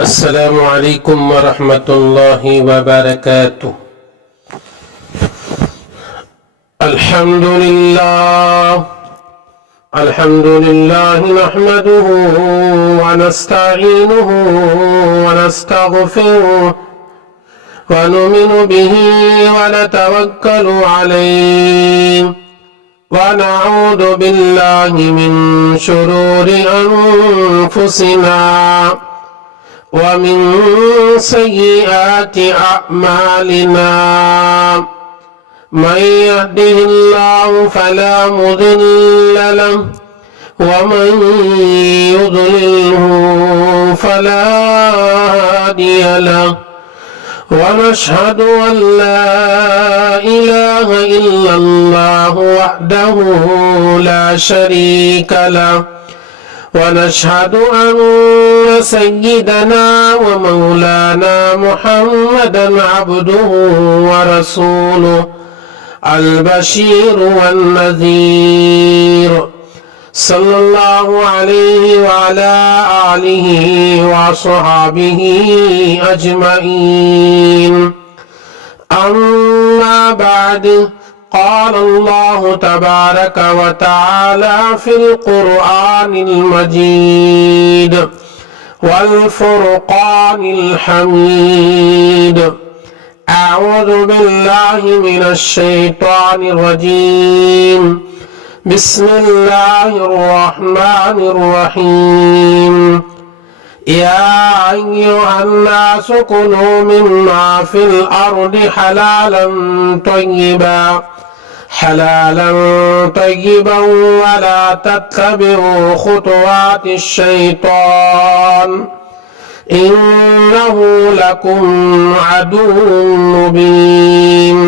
السلام عليكم ورحمة الله وبركاته. الحمد لله نحمده ونستعينه ونستغفره ونؤمن به ونتوكل عليه ونعوذ بالله من شرور أنفسنا ومن سيئات أعمالنا. من يهده الله فلا مضل له ومن يضلله فلا هادي له، ونشهد أن لا إله إلا الله وحده لا شريك له، ونشهد أن سيدنا ومولانا محمدا عبده ورسوله البشير والنذير، صلى الله عليه وعلى آله وصحبه أجمعين. أما بعد، قال الله تبارك وتعالى في القرآن المجيد والفرقان الحميد: أعوذ بالله من الشيطان الرجيم، بسم الله الرحمن الرحيم. يا أيها الناس كلوا مما في الأرض حلالا طيبا ولا تتبعوا خطوات الشيطان إنه لكم عدو مبين.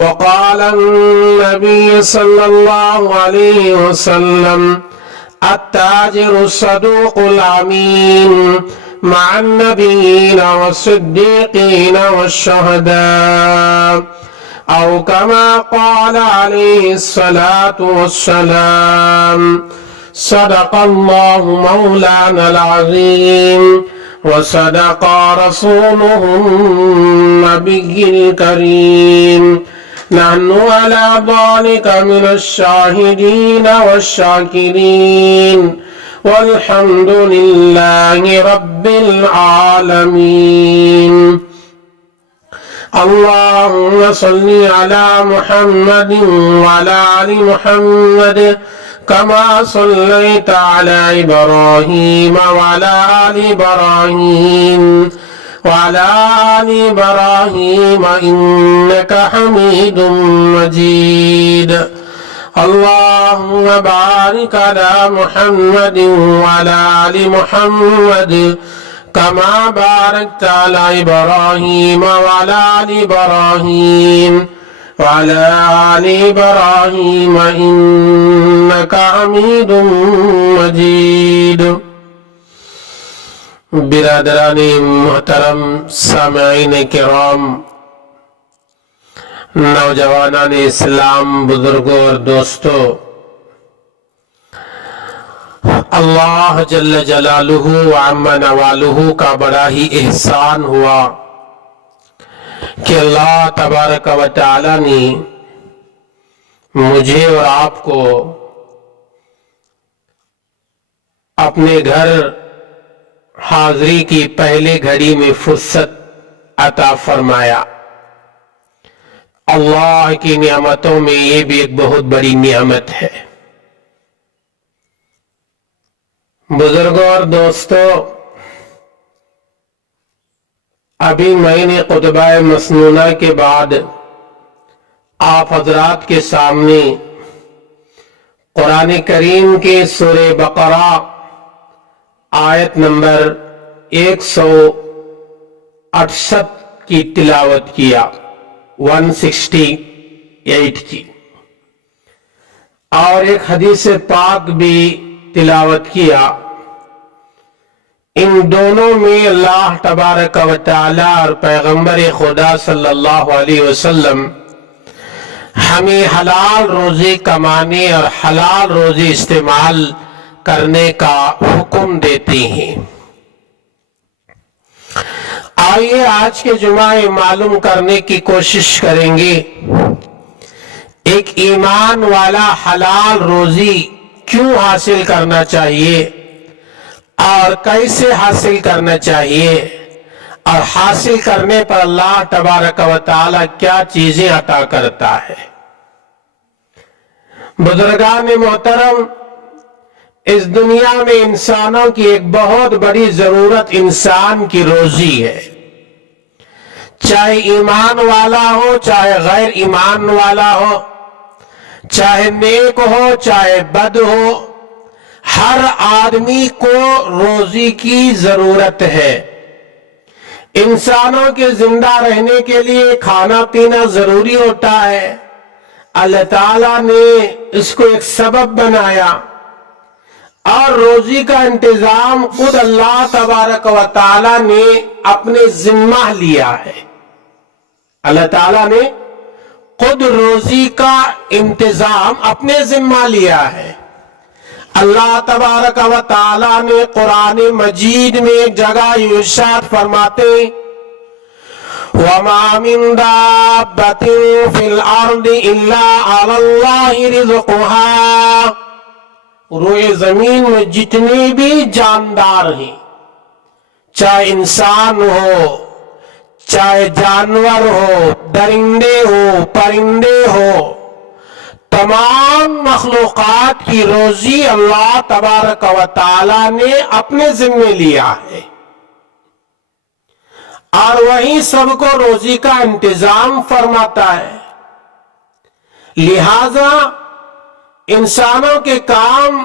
وقال النبي صلى الله عليه وسلم: التاجر الصدوق الأمين مع النبيين والصديقين والشهداء، أو كما قال عليه الصلاة والسلام. صدق الله مولانا العظيم وصدق رسوله النبي الكريم. نحن على ذلك من الشاهدين والشاكرين، والحمد لله رب العالمين. اللهم صل على محمد وعلى آل محمد كما صليت على إبراهيم وعلى آل إبراهيم إنك حميد مجيد. اللهم بارك على محمد وعلى آل محمد كما باركت على إبراهيم وعلى آل إبراهيم إنك حميد مجيد. برادران محترم، سامعین کرام، نوجوانان اسلام، بزرگوں اور دوستوں، اللہ جل جلالہ وعم نوالہ کا بڑا ہی احسان ہوا کہ اللہ تبارک و تعالی نے مجھے اور آپ کو اپنے گھر حاضری کی پہلے گھڑی میں فرصت عطا فرمایا. اللہ کی نعمتوں میں یہ بھی ایک بہت بڑی نعمت ہے. بزرگوں اور دوستوں، ابھی میں نے خطبہ مسنونہ کے بعد آپ حضرات کے سامنے قرآن کریم کے سورہ بقرہ آیت نمبر 168 کی تلاوت کیا، 168 کی، اور ایک حدیث پاک بھی تلاوت کیا. ان دونوں میں اللہ تبارک و تعالی اور پیغمبر خدا صلی اللہ علیہ وسلم ہمیں حلال روزی کمانے اور حلال روزی استعمال کرنے کا حکم دیتے ہیں. آئیے آج کے جمعہ معلوم کرنے کی کوشش کریں گے ایک ایمان والا حلال روزی کیوں حاصل کرنا چاہیے اور کیسے حاصل کرنا چاہیے، اور حاصل کرنے پر اللہ تبارک و تعالی کیا چیزیں عطا کرتا ہے۔ بزرگان محترم، اس دنیا میں انسانوں کی ایک بہت بڑی ضرورت انسان کی روزی ہے، چاہے ایمان والا ہو چاہے غیر ایمان والا ہو، چاہے نیک ہو چاہے بد ہو، ہر آدمی کو روزی کی ضرورت ہے۔ انسانوں کے زندہ رہنے کے لیے کھانا پینا ضروری ہوتا ہے، اللہ تعالیٰ نے اس کو ایک سبب بنایا، اور روزی کا انتظام خود اللہ تبارک و تعالیٰ نے اپنے ذمہ لیا ہے۔ اللہ تعالیٰ نے خود روزی کا انتظام اپنے ذمہ لیا ہے۔ اللہ تبارک و تعالیٰ نے قرآن مجید میں ایک جگہ ارشاد فرماتے وَمَا مِن دَابَّةٍ فِي الْأَرْضِ إِلَّا عَلَى اللَّهِ رِزْقُهَا، روئے زمین میں جتنے بھی جاندار ہیں، چاہے انسان ہو چاہے جانور ہو، درندے ہو پرندے ہو، تمام مخلوقات کی روزی اللہ تبارک و تعالی نے اپنے ذمہ لیا ہے، اور وہی سب کو روزی کا انتظام فرماتا ہے۔ لہذا انسانوں کے کام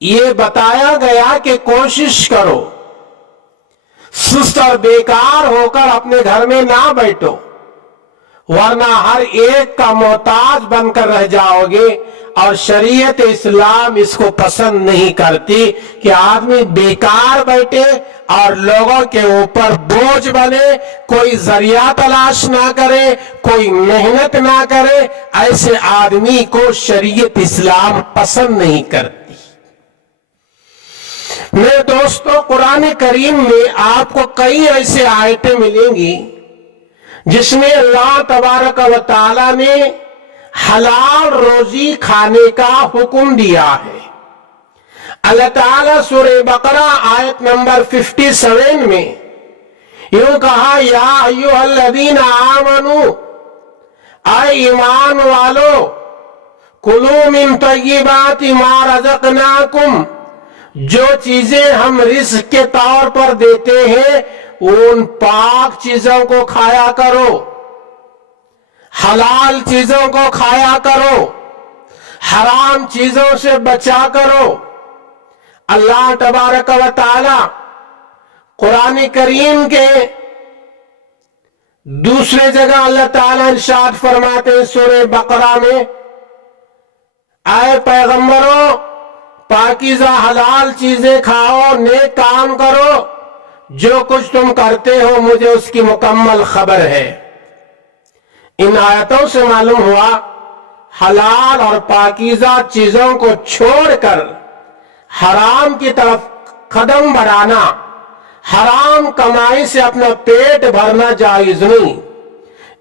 یہ بتایا گیا کہ کوشش کرو، سست اور بیکار ہو کر اپنے گھر میں نہ بیٹھو، ورنہ ہر ایک کا محتاج بن کر رہ جاؤ گے، اور شریعت اسلام اس کو پسند نہیں کرتی کہ آدمی بیکار بیٹھے اور لوگوں کے اوپر بوجھ بنے، کوئی ذریعہ تلاش نہ کرے، کوئی محنت نہ کرے۔ ایسے آدمی کو شریعت اسلام پسند نہیں کرتی۔ میرے دوستو، قرآن کریم میں آپ کو کئی ایسے آیتیں ملیں گی جس میں اللہ تبارک و تعالی نے حلال روزی کھانے کا حکم دیا ہے۔ اللہ تعالیٰ سورہ بقرہ آیت نمبر 57 میں یوں کہا یا ایھا الذین آمنوا، اے ایمان والو، کلوا من طیبات ما رزقناکم، جو چیزیں ہم رزق کے طور پر دیتے ہیں ان پاک چیزوں کو کھایا کرو، حلال چیزوں کو کھایا کرو، حرام چیزوں سے بچا کرو۔ اللہ تبارک و تعالی قرآن کریم کے دوسرے جگہ اللہ تعالی ارشاد فرماتے ہیں سورہ بقرہ میں، اے پیغمبروں، پاکیزہ حلال چیزیں کھاؤ، نیک کام کرو، جو کچھ تم کرتے ہو مجھے اس کی مکمل خبر ہے۔ ان آیتوں سے معلوم ہوا حلال اور پاکیزہ چیزوں کو چھوڑ کر حرام کی طرف قدم بڑھانا، حرام کمائی سے اپنا پیٹ بھرنا جائز نہیں۔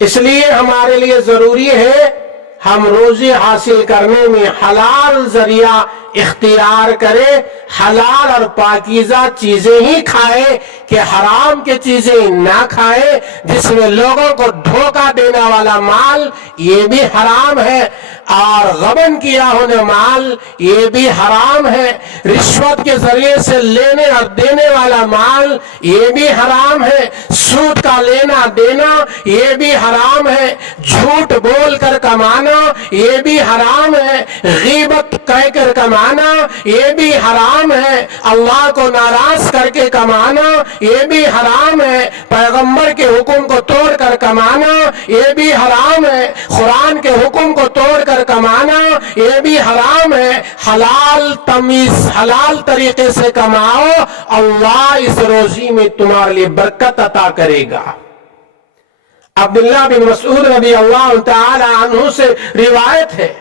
اس لیے ہمارے لیے ضروری ہے ہم روزی حاصل کرنے میں حلال ذریعہ اختیار کرے، حلال اور پاکیزہ چیزیں ہی کھائے کہ حرام کی چیزیں نہ کھائے، جس میں لوگوں کو دھوکہ دینے والا مال یہ بھی حرام ہے، اور غبن کیا ہونے مال یہ بھی حرام ہے، رشوت کے ذریعے سے لینے اور دینے والا مال یہ بھی حرام ہے، سود کا لینا دینا یہ بھی حرام ہے، جھوٹ بول کر کمانا یہ بھی حرام ہے، غیبت کہہ کر کمانا یہ بھی حرام ہے، اللہ کو ناراض کر کے کمانا یہ بھی حرام ہے، پیغمبر کے حکم کو توڑ کر کمانا یہ بھی حرام ہے، قرآن کے حکم کو توڑ کر کمانا یہ بھی حرام ہے۔ حلال تمیز حلال طریقے سے کماؤ، اللہ اس روزی میں تمہارے لیے برکت عطا کرے گا۔ عبداللہ بن مسعود رضی اللہ تعالی عنہ سے روایت ہے،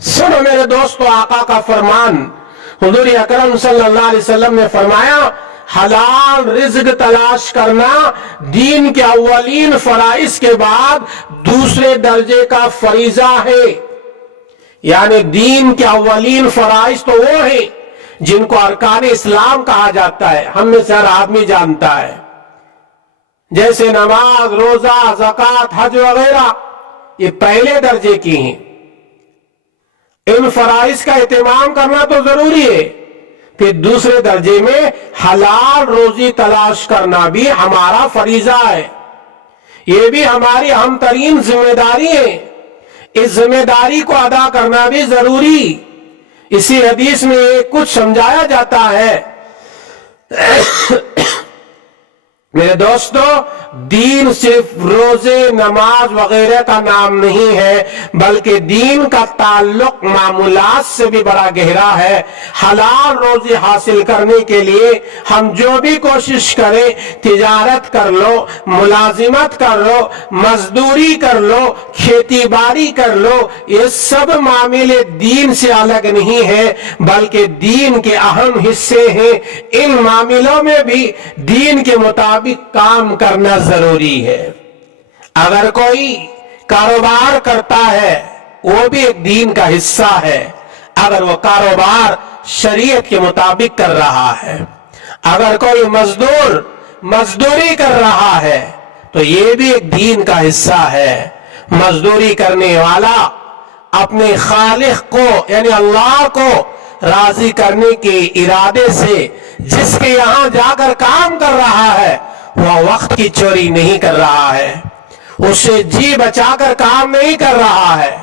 سنو میرے دوستو آقا کا فرمان، حضور اکرم صلی اللہ علیہ وسلم نے فرمایا حلال رزق تلاش کرنا دین کے اولین فرائض کے بعد دوسرے درجے کا فریضہ ہے۔ یعنی دین کے اولین فرائض تو وہ ہیں جن کو ارکان اسلام کہا جاتا ہے، ہم میں سے ہر آدمی جانتا ہے، جیسے نماز، روزہ، زکوٰۃ، حج وغیرہ، یہ پہلے درجے کی ہیں۔ ان فرائض کا اہتمام کرنا تو ضروری ہے، پھر دوسرے درجے میں حلال روزی تلاش کرنا بھی ہمارا فریضہ ہے، یہ بھی ہماری اہم ترین ذمہ داری ہے۔ اس ذمہ داری کو ادا کرنا بھی ضروری۔ اسی حدیث میں کچھ سمجھایا جاتا ہے۔ میرے دوستو، دین صرف روزے، نماز وغیرہ کا نام نہیں ہے، بلکہ دین کا تعلق معمولات سے بھی بڑا گہرا ہے۔ حلال روزی حاصل کرنے کے لیے ہم جو بھی کوشش کریں، تجارت کر لو، ملازمت کر لو، مزدوری کر لو، کھیتی باڑی کر لو، یہ سب معاملے دین سے الگ نہیں ہیں بلکہ دین کے اہم حصے ہیں۔ ان معاملوں میں بھی دین کے مطابق کام کرنا ضروری ہے۔ اگر کوئی کاروبار کرتا ہے وہ بھی ایک دین کا حصہ ہے، اگر وہ کاروبار شریعت کے مطابق کر رہا ہے۔ اگر کوئی مزدور مزدوری کر رہا ہے تو یہ بھی ایک دین کا حصہ ہے۔ مزدوری کرنے والا اپنے خالق کو یعنی اللہ کو راضی کرنے کے ارادے سے جس کے یہاں جا کر کام کر رہا ہے، وہ وقت کی چوری نہیں کر رہا ہے، اسے جی بچا کر کام نہیں کر رہا ہے،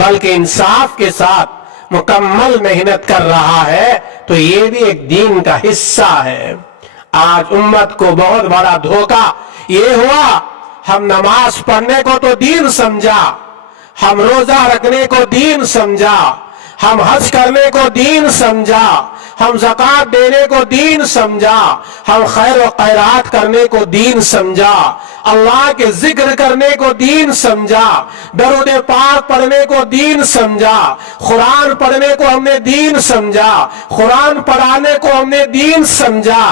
بلکہ انصاف کے ساتھ مکمل محنت کر رہا ہے، تو یہ بھی ایک دین کا حصہ ہے۔ آج امت کو بہت بڑا دھوکہ یہ ہوا، ہم نماز پڑھنے کو تو دین سمجھا، ہم روزہ رکھنے کو دین سمجھا، ہم حج کرنے کو دین سمجھا، ہم زکوٰۃ دینے کو دین سمجھا، ہم خیر و خیرات کرنے کو دین سمجھا، اللہ کے ذکر کرنے کو دین سمجھا، درود پاک پڑھنے کو دین سمجھا، قرآن پڑھنے کو ہم نے دین سمجھا، قرآن پڑھانے کو ہم نے دین سمجھا۔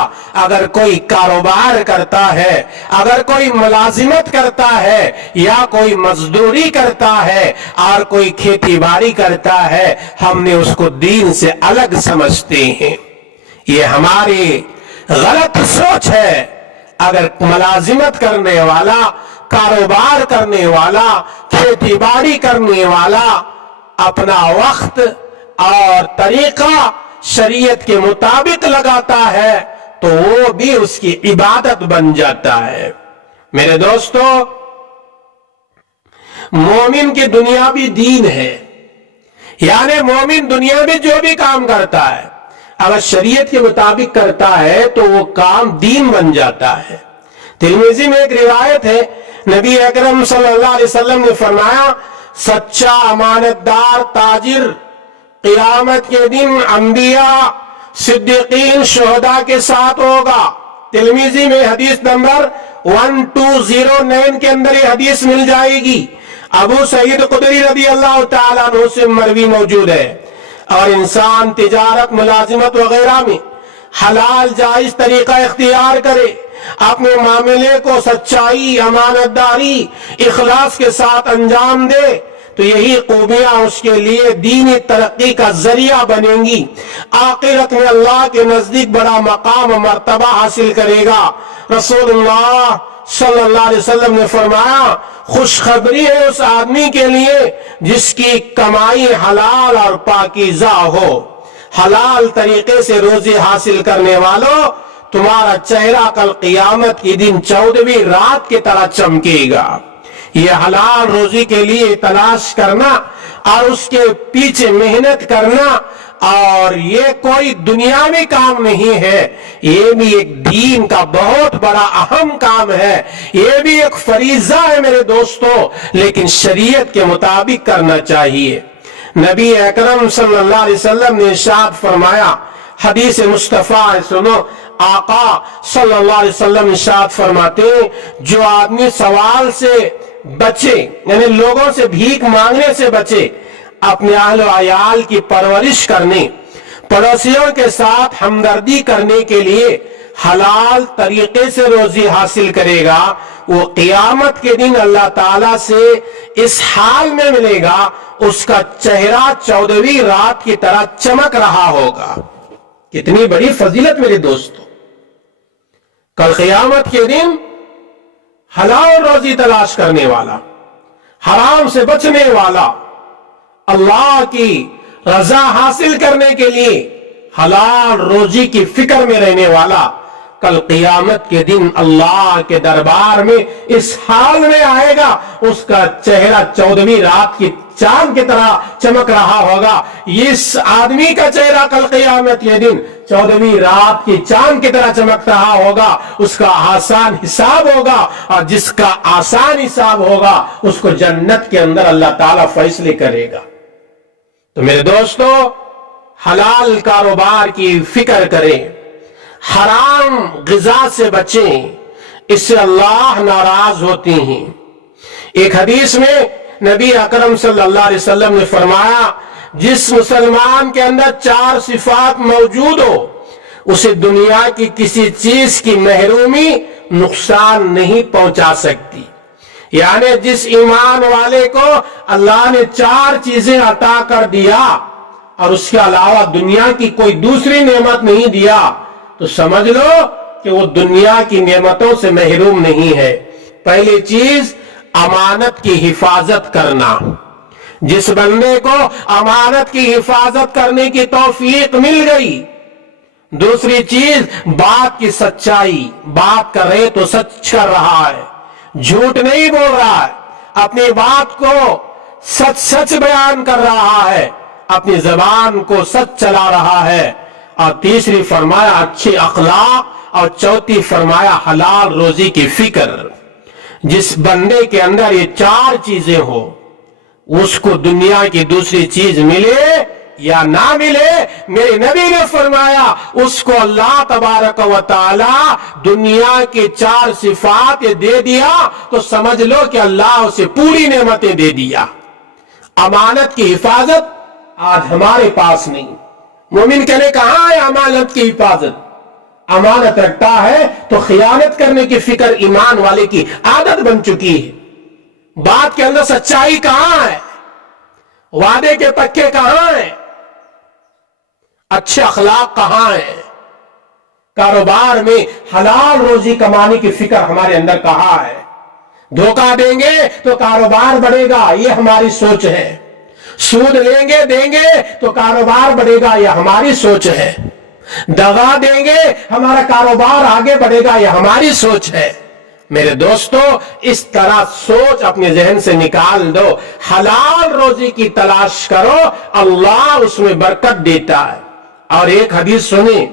اگر کوئی کاروبار کرتا ہے، اگر کوئی ملازمت کرتا ہے، یا کوئی مزدوری کرتا ہے اور کوئی کھیتی باڑی کرتا ہے، ہم نے اس کو دین سے الگ سمجھتے ہیں۔ یہ ہماری غلط سوچ ہے۔ اگر ملازمت کرنے والا، کاروبار کرنے والا، کھیتی باڑی کرنے والا اپنا وقت اور طریقہ شریعت کے مطابق لگاتا ہے تو وہ بھی اس کی عبادت بن جاتا ہے۔ میرے دوستو، مومن کی دنیاوی دین ہے، یعنی مومن دنیا میں جو بھی کام کرتا ہے اگر شریعت کے مطابق کرتا ہے تو وہ کام دین بن جاتا ہے۔ ترمذی میں ایک روایت ہے، نبی اکرم صلی اللہ علیہ وسلم نے فرمایا، سچا امانت دار تاجر قیامت کے دن انبیاء، صدیقین، شہداء کے ساتھ ہوگا۔ ترمذی میں حدیث نمبر 1209 کے اندر یہ حدیث مل جائے گی۔ ابو سعید خدری رضی اللہ تعالیٰ عنہ سے مروی موجود ہے۔ اور انسان تجارت، ملازمت وغیرہ میں حلال جائز طریقہ اختیار کرے، اپنے معاملے کو سچائی، امانت داری، اخلاص کے ساتھ انجام دے تو یہی خوبیاں اس کے لیے دینی ترقی کا ذریعہ بنیں گی، آخرت میں اللہ کے نزدیک بڑا مقام و مرتبہ حاصل کرے گا۔ رسول اللہ صلی اللہ علیہ وسلم نے فرمایا، خوشخبری ہے اس آدمی کے لیے جس کی کمائی حلال اور پاکیزہ ہو۔ حلال طریقے سے روزی حاصل کرنے والوں، تمہارا چہرہ کل قیامت کی دن 14ویں رات کی طرح چمکے گا۔ یہ حلال روزی کے لیے تلاش کرنا اور اس کے پیچھے محنت کرنا، اور یہ کوئی دنیاوی کام نہیں ہے، یہ بھی ایک دین کا بہت بڑا اہم کام ہے، یہ بھی ایک فریضہ ہے میرے دوستو، لیکن شریعت کے مطابق کرنا چاہیے۔ نبی اکرم صلی اللہ علیہ وسلم نے ارشاد فرمایا، حدیث مصطفیٰ سنو، آقا صلی اللہ علیہ وسلم ارشاد فرماتے ہیں، جو آدمی سوال سے بچے یعنی لوگوں سے بھیک مانگنے سے بچے، اپنے اہل و عیال کی پرورش کرنے، پڑوسیوں کے ساتھ ہمدردی کرنے کے لیے حلال طریقے سے روزی حاصل کرے گا وہ قیامت کے دن اللہ تعالیٰ سے اس حال میں ملے گا اس کا چہرہ 14ویں رات کی طرح چمک رہا ہوگا۔ کتنی بڑی فضیلت میرے دوستو، کل قیامت کے دن حلال روزی تلاش کرنے والا، حرام سے بچنے والا، اللہ کی رضا حاصل کرنے کے لیے حلال روزی کی فکر میں رہنے والا کل قیامت کے دن اللہ کے دربار میں اس حال میں آئے گا اس کا چہرہ 14ویں رات کی چاند کی طرح چمک رہا ہوگا۔ اس آدمی کا چہرہ کل قیامت کے دن 14ویں رات کی چاند کی طرح چمک رہا ہوگا، اس کا آسان حساب ہوگا، اور جس کا آسان حساب ہوگا اس کو جنت کے اندر اللہ تعالیٰ فیصلے کرے گا۔ تو میرے دوستو، حلال کاروبار کی فکر کریں، حرام غذا سے بچیں، اس سے اللہ ناراض ہوتے ہیں۔ ایک حدیث میں نبی اکرم صلی اللہ علیہ وسلم نے فرمایا جس مسلمان کے اندر 4 صفات موجود ہو اسے دنیا کی کسی چیز کی محرومی نقصان نہیں پہنچا سکتی۔ یعنی جس ایمان والے کو اللہ نے 4 چیزیں عطا کر دیا اور اس کے علاوہ دنیا کی کوئی دوسری نعمت نہیں دیا تو سمجھ لو کہ وہ دنیا کی نعمتوں سے محروم نہیں ہے۔ پہلی چیز امانت کی حفاظت کرنا، جس بندے کو امانت کی حفاظت کرنے کی توفیق مل گئی۔ دوسری چیز بات کی سچائی، بات کر رہے تو سچ کر رہا ہے، جھوٹ نہیں بول رہا ہے، اپنی بات کو سچ سچ بیان کر رہا ہے، اپنی زبان کو سچ چلا رہا ہے۔ اور تیسری فرمایا اچھے اخلاق، اور چوتھی فرمایا حلال روزی کی فکر۔ جس بندے کے اندر یہ 4 چیزیں ہو اس کو دنیا کی دوسری چیز ملے یا نہ ملے، میرے نبی نے فرمایا اس کو اللہ تبارک و تعالی دنیا کے 4 صفات دے دیا تو سمجھ لو کہ اللہ اسے پوری نعمتیں دے دیا۔ امانت کی حفاظت آج ہمارے پاس نہیں۔ مومن کہنے کہاں ہے امانت کی حفاظت؟ امانت رکھتا ہے تو خیانت کرنے کی فکر ایمان والے کی عادت بن چکی ہے۔ بات کے اندر سچائی کہاں ہے؟ وعدے کے پکے کہاں ہیں؟ اچھے اخلاق کہاں ہیں؟ کاروبار میں حلال روزی کمانے کی فکر ہمارے اندر کہاں ہے؟ دھوکہ دیں گے تو کاروبار بڑھے گا، یہ ہماری سوچ ہے۔ سود لیں گے دیں گے تو کاروبار بڑھے گا، یہ ہماری سوچ ہے۔ دغا دیں گے ہمارا کاروبار آگے بڑھے گا، یہ ہماری سوچ ہے۔ میرے دوستو، اس طرح سوچ اپنے ذہن سے نکال دو، حلال روزی کی تلاش کرو، اللہ اس میں برکت دیتا ہے۔ اور ایک حدیث سنیں،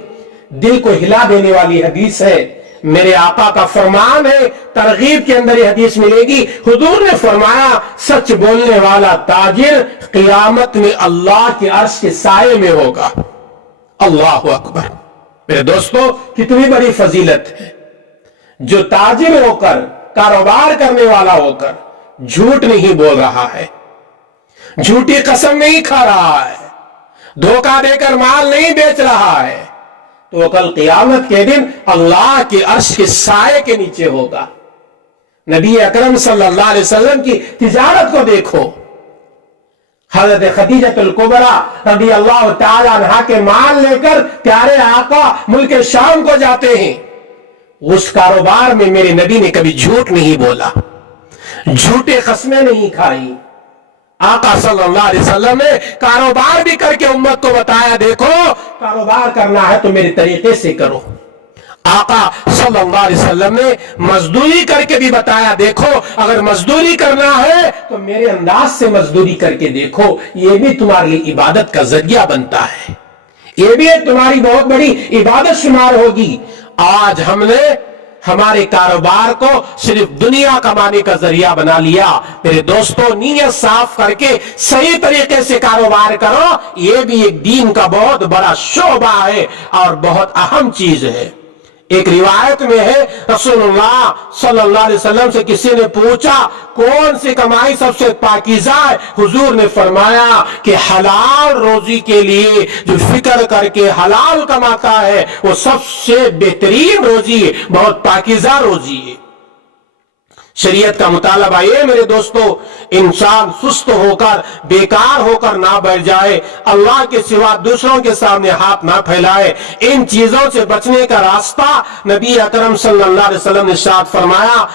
دل کو ہلا دینے والی حدیث ہے، میرے آقا کا فرمان ہے، ترغیب کے اندر یہ حدیث ملے گی۔ حضور نے فرمایا سچ بولنے والا تاجر قیامت میں اللہ کے عرش کے سائے میں ہوگا۔ اللہ اکبر۔ میرے دوستو، کتنی بڑی فضیلت ہے جو تاجر ہو کر، کاروبار کرنے والا ہو کر جھوٹ نہیں بول رہا ہے، جھوٹی قسم نہیں کھا رہا ہے، دھوکہ دے کر مال نہیں بیچ رہا ہے، تو وہ کل قیامت کے دن اللہ کے عرش کے سائے کے نیچے ہوگا۔ نبی اکرم صلی اللہ علیہ وسلم کی تجارت کو دیکھو، حضرت خدیجہ الکبریٰ رضی اللہ تعالی عنہا کے مال لے کر پیارے آقا ملک شام کو جاتے ہیں۔ اس کاروبار میں میرے نبی نے کبھی جھوٹ نہیں بولا، جھوٹے قسمیں نہیں کھائی۔ آقا صلی اللہ علیہ وسلم نے کاروبار بھی کر کے امت کو بتایا، دیکھو کاروبار کرنا ہے تو میرے طریقے سے کرو۔ آقا صلی اللہ علیہ وسلم نے مزدوری کر کے بھی بتایا، دیکھو اگر مزدوری کرنا ہے تو میرے انداز سے مزدوری کر کے دیکھو، یہ بھی تمہارے لیے عبادت کا ذریعہ بنتا ہے، یہ بھی ایک تمہاری بہت بڑی عبادت شمار ہوگی۔ آج ہم نے ہمارے کاروبار کو صرف دنیا کمانے کا ذریعہ بنا لیا۔ میرے دوستو، نیت صاف کر کے صحیح طریقے سے کاروبار کرو، یہ بھی ایک دین کا بہت بڑا شعبہ ہے اور بہت اہم چیز ہے۔ ایک روایت میں ہے رسول اللہ صلی اللہ علیہ وسلم سے کسی نے پوچھا کون سی کمائی سب سے پاکیزہ ہے؟ حضور نے فرمایا کہ حلال روزی کے لیے جو فکر کر کے حلال کماتا ہے وہ سب سے بہترین روزی ہے، بہت پاکیزہ روزی ہے۔ شریعت کا مطالبہ یہ میرے دوستو، انسان سست ہو کر بیکار ہو کر نہ بیٹھ جائے، اللہ کے سوا دوسروں کے سامنے ہاتھ نہ پھیلائے۔ ان چیزوں سے بچنے کا راستہ نبی اکرم صلی اللہ علیہ وسلم نے ارشاد فرمایا،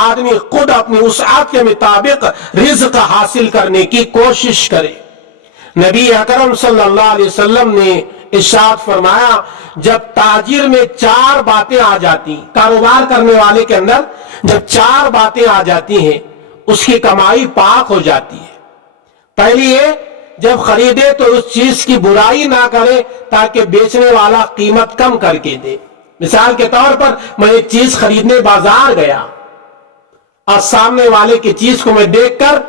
آدمی خود اپنی وسعت کے مطابق رزق حاصل کرنے کی کوشش کرے۔ نبی اکرم صلی اللہ علیہ وسلم نے ارشاد فرمایا، جب تاجر میں 4 باتیں آ جاتی، کاروبار کرنے والے کے اندر جب 4 باتیں آ جاتی ہیں اس کی کمائی پاک ہو جاتی ہے۔ پہلی یہ، جب خریدے تو اس چیز کی برائی نہ کرے تاکہ بیچنے والا قیمت کم کر کے دے۔ مثال کے طور پر میں ایک چیز خریدنے بازار گیا اور سامنے والے کی چیز کو میں دیکھ کر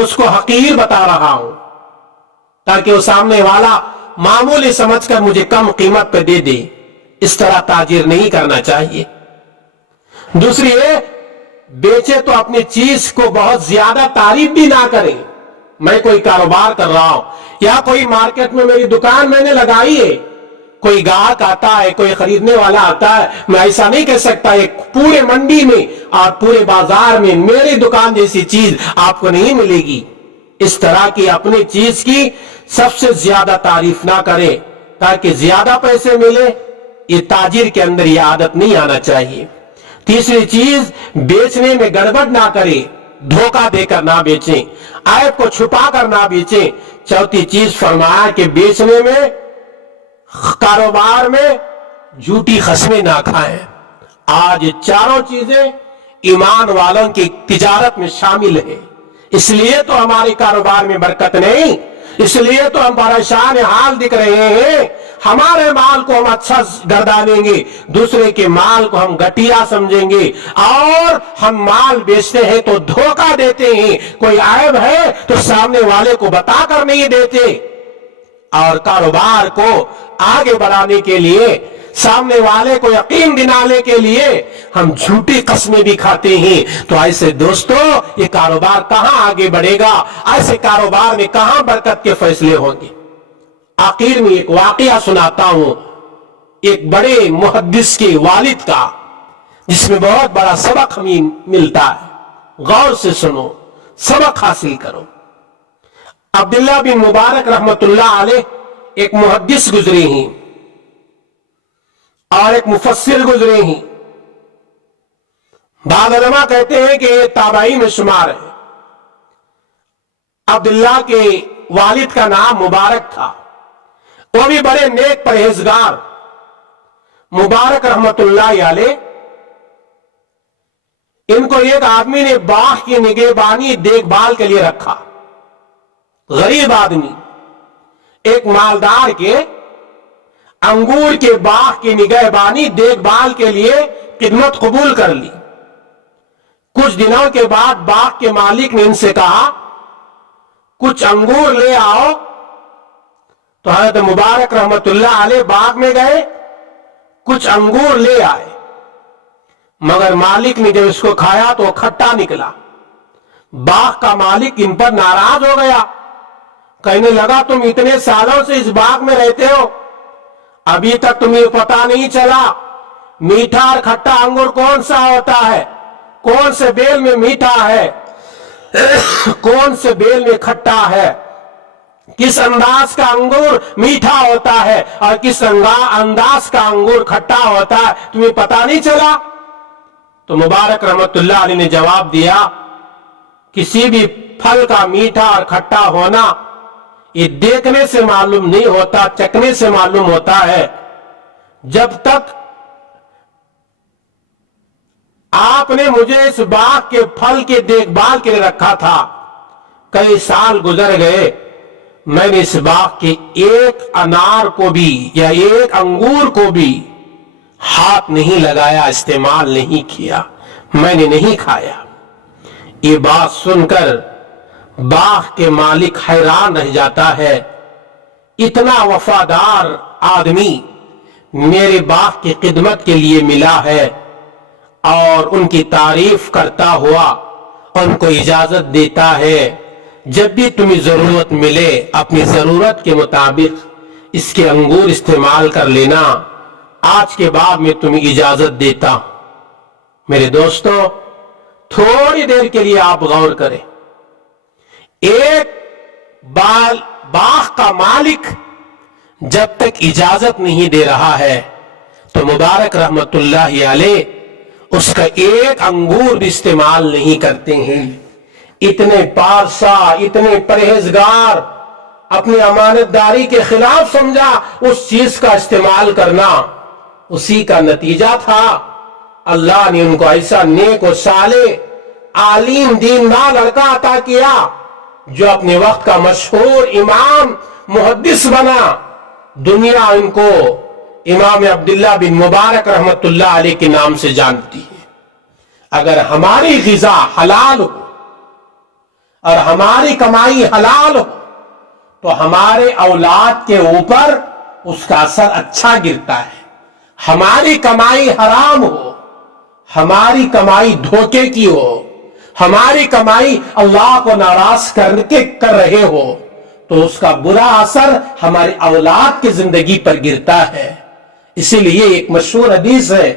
اس کو حقیر بتا رہا ہوں تاکہ وہ سامنے والا معمولی سمجھ کر مجھے کم قیمت پہ دے دے، اس طرح تاجر نہیں کرنا چاہیے۔ دوسری ہے، بیچے تو اپنی چیز کو بہت زیادہ تعریف بھی نہ کریں۔ میں کوئی کاروبار کر رہا ہوں یا کوئی مارکیٹ میں میری دکان میں نے لگائی ہے، کوئی گاہک آتا ہے، کوئی خریدنے والا آتا ہے، میں ایسا نہیں کہہ سکتا ایک پورے منڈی میں اور پورے بازار میں میری دکان جیسی چیز آپ کو نہیں ملے گی۔ اس طرح کی اپنی چیز کی سب سے زیادہ تعریف نہ کرے تاکہ زیادہ پیسے ملے، یہ تاجر کے اندر یہ عادت نہیں آنا چاہیے۔ تیسری چیز، بیچنے میں گڑبڑ نہ کرے، دھوکہ دے کر نہ بیچیں، عیب کو چھپا کر نہ بیچیں۔ چوتھی چیز فرمایا کہ بیچنے میں، کاروبار میں جھوٹی قسمیں نہ کھائیں۔ آج یہ چاروں چیزیں ایمان والوں کی تجارت میں شامل ہے، اس لیے تو ہمارے کاروبار میں برکت نہیں، اس لیے تو ہم پریشان حال دکھ رہے ہیں۔ ہمارے مال کو ہم اچھا گردانیں گے، دوسرے کے مال کو ہم گھٹیا سمجھیں گے، اور ہم مال بیچتے ہیں تو دھوکہ دیتے ہیں، کوئی عیب ہے تو سامنے والے کو بتا کر نہیں دیتے، اور کاروبار کو آگے بڑھانے کے لیے، سامنے والے کو یقین دلانے کے لیے ہم جھوٹی قسمیں بھی کھاتے ہیں۔ تو ایسے دوستو، یہ کاروبار کہاں آگے بڑھے گا؟ ایسے کاروبار میں کہاں برکت کے فیصلے ہوں گے؟ آخر میں ایک واقعہ سناتا ہوں، ایک بڑے محدث کے والد کا، جس میں بہت بڑا سبق ہمیں ملتا ہے۔ غور سے سنو، سبق حاصل کرو۔ عبداللہ بن مبارک رحمت اللہ علیہ ایک محدث گزرے ہیں اور ایک مفسر گزرے ہیں۔ بعض علماء کہتے ہیں کہ یہ تابعی میں شمار ہے۔ عبداللہ کے والد کا نام مبارک تھا، وہ بھی بڑے نیک پرہیزگار۔ مبارک رحمت اللہ علیہ، ان کو ایک آدمی نے باغ کی نگہبانی دیکھ بھال کے لیے رکھا۔ غریب آدمی ایک مالدار کے انگور کے باغ کی نگہبانی دیکھ بھال کے لیے خدمت قبول کر لی۔ کچھ دنوں کے بعد باغ کے مالک نے ان سے کہا، کچھ انگور لے آؤ۔ تو حضرت مبارک رحمت اللہ علیہ باغ میں گئے، کچھ انگور لے آئے، مگر مالک نے جب اس کو کھایا تو وہ کھٹا نکلا۔ باغ کا مالک ان پر ناراض ہو گیا، کہنے لگا تم اتنے سالوں سے اس باغ میں رہتے ہو، ابھی تک تمہیں پتا نہیں چلا میٹھا اور کھٹا انگور کون سا ہوتا ہے، کون سے بیل میں میٹھا ہے، کون سے بیل میں کھٹا ہے، کس انداز کا انگور میٹھا ہوتا ہے اور کس انداز کا انگور کھٹا ہوتا ہے، تمہیں پتا نہیں چلا؟ تو مبارک رحمت اللہ علیہ نے جواب دیا، کسی بھی پھل کا میٹھا اور کھٹا ہونا یہ دیکھنے سے معلوم نہیں ہوتا، چکھنے سے معلوم ہوتا ہے۔ جب تک آپ نے مجھے اس باغ کے پھل کے دیکھ بھال کے لیے رکھا تھا، کئی سال گزر گئے، میں نے اس باغ کے ایک انار کو بھی یا ایک انگور کو بھی ہاتھ نہیں لگایا، استعمال نہیں کیا، میں نے نہیں کھایا۔ یہ بات سن کر باغ کے مالک حیران رہ جاتا ہے، اتنا وفادار آدمی میرے باپ کی خدمت کے لیے ملا ہے اور ان کی تعریف کرتا ہوا ان کو اجازت دیتا ہے جب بھی تمہیں ضرورت ملے اپنی ضرورت کے مطابق اس کے انگور استعمال کر لینا، آج کے بعد میں تمہیں اجازت دیتا ہوں۔ میرے دوستو، تھوڑی دیر کے لیے آپ غور کریں، ایک باغ کا مالک جب تک اجازت نہیں دے رہا ہے تو مبارک رحمت اللہ علیہ اس کا ایک انگور بھی استعمال نہیں کرتے ہیں۔ اتنے پارسا، اتنے پرہیزگار، اپنی امانت داری کے خلاف سمجھا اس چیز کا استعمال کرنا، اسی کا نتیجہ تھا اللہ نے ان کو ایسا نیک و صالح عالم دیندار لڑکا عطا کیا جو اپنے وقت کا مشہور امام محدث بنا۔ دنیا ان کو امام عبداللہ بن مبارک رحمت اللہ علیہ کے نام سے جانتی ہے۔ اگر ہماری غذا حلال ہو اور ہماری کمائی حلال ہو تو ہمارے اولاد کے اوپر اس کا اثر اچھا گرتا ہے۔ ہماری کمائی حرام ہو، ہماری کمائی دھوکے کی ہو، ہماری کمائی اللہ کو ناراض کر رہے ہو تو اس کا برا اثر ہماری اولاد کی زندگی پر گرتا ہے۔ اسی لیے ایک مشہور حدیث ہے،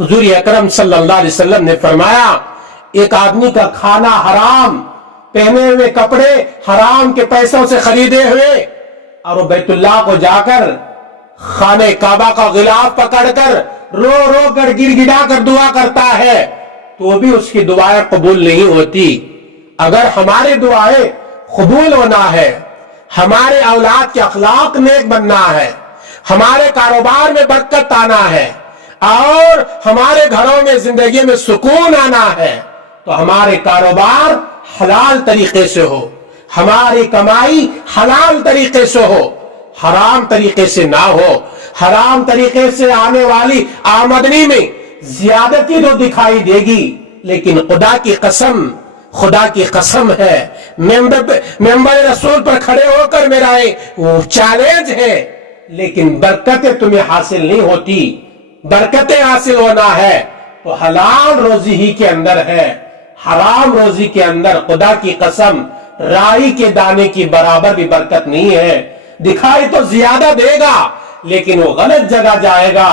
حضور اکرم صلی اللہ علیہ وسلم نے فرمایا، ایک آدمی کا کھانا حرام، پہنے ہوئے کپڑے حرام کے پیسوں سے خریدے ہوئے، اور وہ بیت اللہ کو جا کر خانہ کعبہ کا غلاف پکڑ کر رو رو کر گر گڑا کر دعا کرتا ہے تو بھی اس کی دعائیں قبول نہیں ہوتی۔ اگر ہماری دعائیں قبول ہونا ہے، ہمارے اولاد کے اخلاق نیک بننا ہے، ہمارے کاروبار میں برکت آنا ہے اور ہمارے گھروں میں زندگی میں سکون آنا ہے تو ہمارے کاروبار حلال طریقے سے ہو، ہماری کمائی حلال طریقے سے ہو، حرام طریقے سے نہ ہو۔ حرام طریقے سے آنے والی آمدنی میں زیادتی تو دکھائی دے گی، لیکن خدا کی قسم ہے، ممبر رسول پر کھڑے ہو کر میرا چیلنج ہے، لیکن برکتیں تمہیں حاصل نہیں ہوتی۔ برکتیں حاصل ہونا ہے تو حلال روزی ہی کے اندر ہے، حرام روزی کے اندر خدا کی قسم رائی کے دانے کی برابر بھی برکت نہیں ہے۔ دکھائی تو زیادہ دے گا لیکن وہ غلط جگہ جائے گا،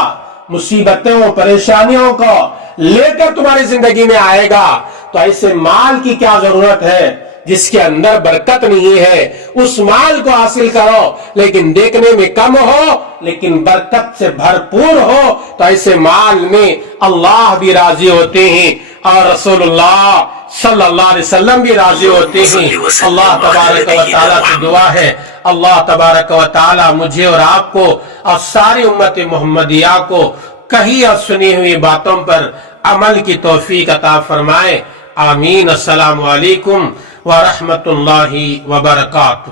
مصیبتوں پریشانیوں کو لے کر تمہاری زندگی میں آئے گا۔ تو ایسے مال کی کیا ضرورت ہے جس کے اندر برکت نہیں ہے؟ اس مال کو حاصل کرو لیکن دیکھنے میں کم ہو لیکن برکت سے بھرپور ہو، تو ایسے مال میں اللہ بھی راضی ہوتے ہیں اور رسول اللہ صلی اللہ علیہ وسلم بھی راضی ہوتے ہیں۔ اللہ تبارک و تعالیٰ کی دعا ہے، اللہ تبارک و تعالیٰ مجھے اور آپ کو اور ساری امت محمدیہ کو کہی اور سنی ہوئی باتوں پر عمل کی توفیق عطا فرمائے۔ آمین۔ السلام علیکم ورحمۃ اللہ وبرکاتہ۔